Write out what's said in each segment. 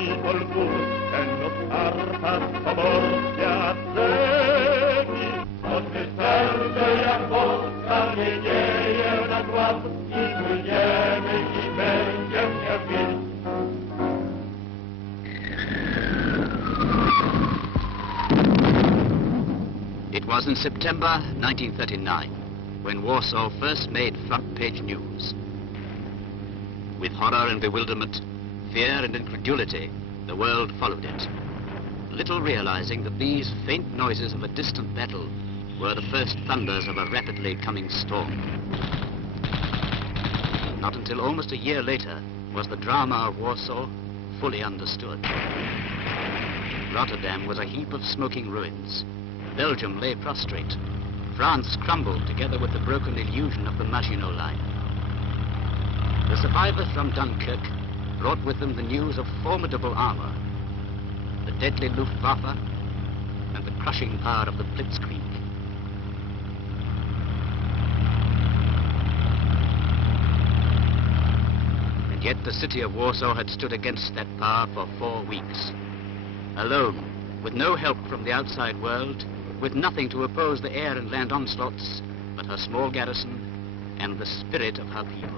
people good, and no scarpa soborgia cegi. Od wystarczy jak Polska nie dzieje na głaz, i płyniemy i będziemy się pić. It was in September 1939 when Warsaw first made front-page news. With horror and bewilderment, fear and incredulity, the world followed it, little realizing that these faint noises of a distant battle were the first thunders of a rapidly coming storm. Not until almost a year later was the drama of Warsaw fully understood. Rotterdam was a heap of smoking ruins. Belgium lay prostrate. France crumbled together with the broken illusion of the Maginot Line. The survivors from Dunkirk brought with them the news of formidable armor, the deadly Luftwaffe, and the crushing power of the Blitzkrieg. And yet the city of Warsaw had stood against that power for 4 weeks. Alone, with no help from the outside world, with nothing to oppose the air and land onslaughts but her small garrison and the spirit of her people.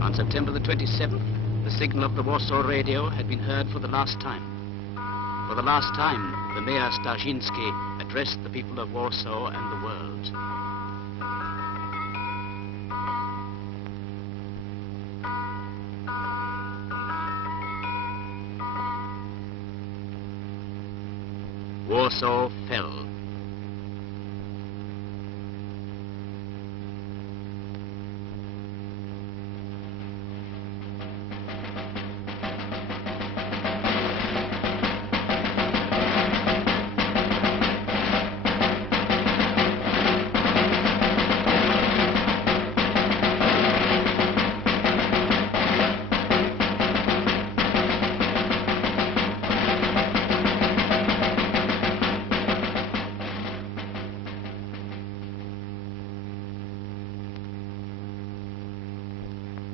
On September the 27th, the signal of the Warsaw radio had been heard for the last time. For the last time, the Mayor Starzyński addressed the people of Warsaw and the world. Warsaw fell.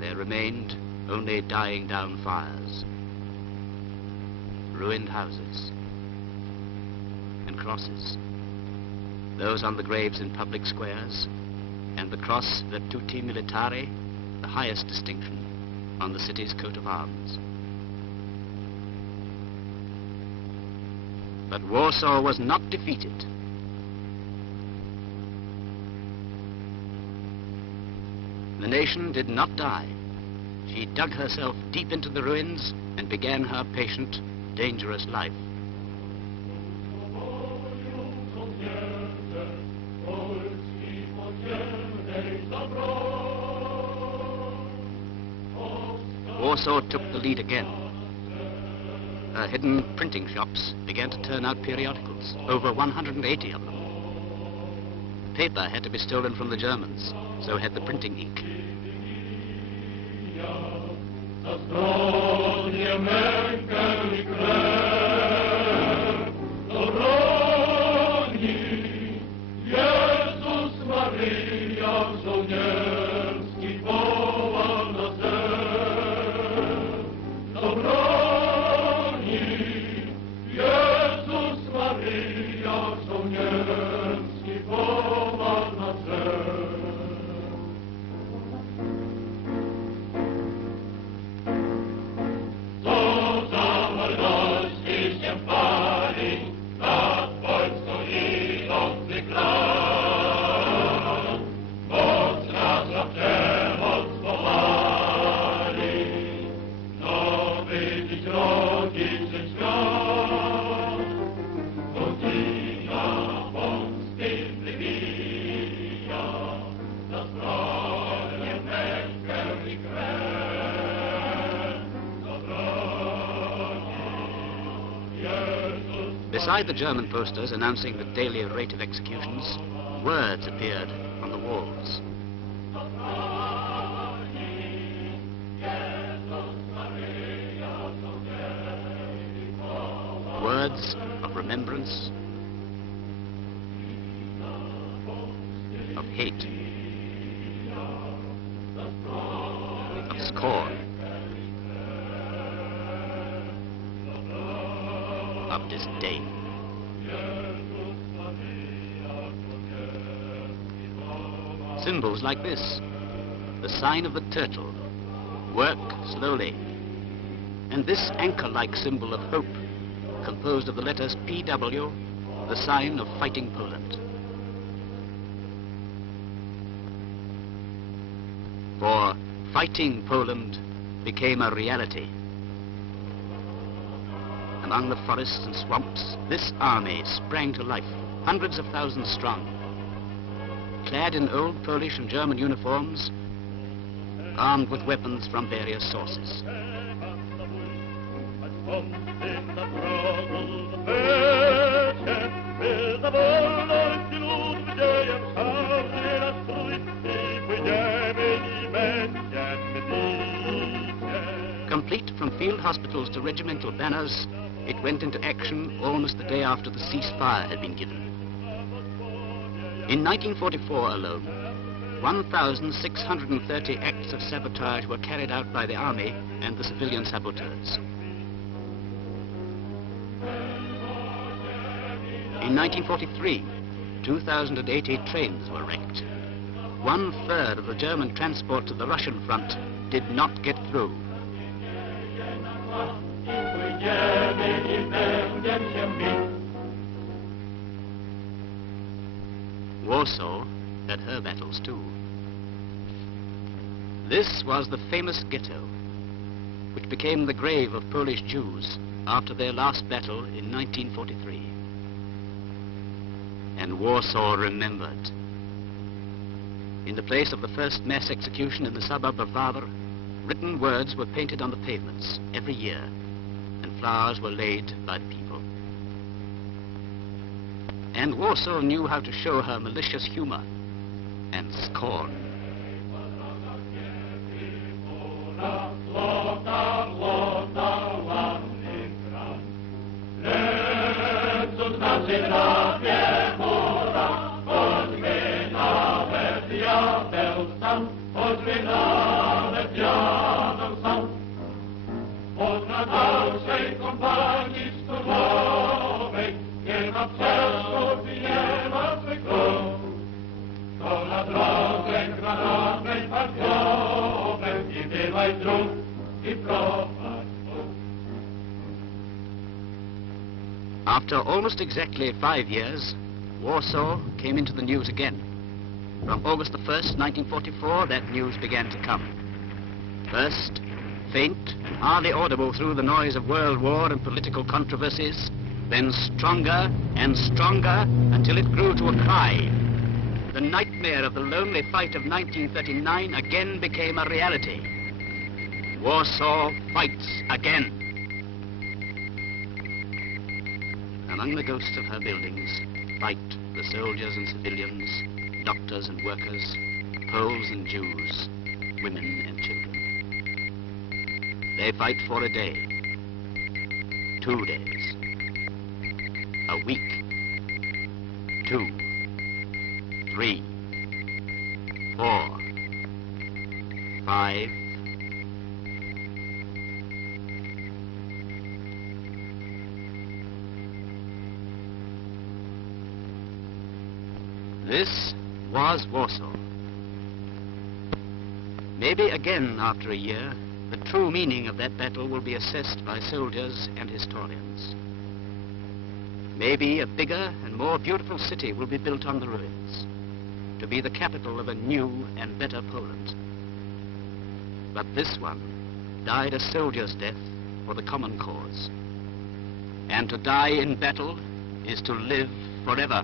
There remained only dying down fires, ruined houses, and crosses. Those on the graves in public squares, and the cross Virtuti Militari, the highest distinction, on the city's coat of arms. But Warsaw was not defeated. The nation did not die. She dug herself deep into the ruins and began her patient, dangerous life. Warsaw took the lead again. Her hidden printing shops began to turn out periodicals, over 180 of them. Paper had to be stolen from the Germans, so had the printing ink. Beside the German posters announcing the daily rate of executions, words appeared on the walls. Words of remembrance, of hate, of scorn, of disdain. Symbols like this, the sign of the turtle, work slowly, and this anchor-like symbol of hope, composed of the letters PW, the sign of fighting Poland. For fighting Poland became a reality. Among the forests and swamps, this army sprang to life, hundreds of thousands strong, clad in old Polish and German uniforms, armed with weapons from various sources. Complete from field hospitals to regimental banners, it went into action almost the day after the ceasefire had been given. In 1944 alone, 1,630 acts of sabotage were carried out by the army and the civilian saboteurs. In 1943, 2,080 trains were wrecked. 1/3 of the German transport to the Russian front did not get through. Warsaw had her battles too. This was the famous ghetto, which became the grave of Polish Jews after their last battle in 1943. And Warsaw remembered. In the place of the first mass execution in the suburb of Varsovie, written words were painted on the pavements every year, and flowers were laid by the people. And Warsaw knew how to show her malicious humor and scorn. After almost exactly 5 years, Warsaw came into the news again. From August the 1st, 1944, that news began to come. First, faint and hardly audible through the noise of world war and political controversies, then stronger and stronger until it grew to a cry. The nightmare of the lonely fight of 1939 again became a reality. Warsaw fights again. Among the ghosts of her buildings fight the soldiers and civilians, doctors and workers, Poles and Jews, women and children. They fight for a day, 2 days, a week, 2, 3, 4, 5. This was Warsaw. Maybe again after a year, the true meaning of that battle will be assessed by soldiers and historians. Maybe a bigger and more beautiful city will be built on the ruins, to be the capital of a new and better Poland. But this one died a soldier's death for the common cause. And to die in battle is to live forever.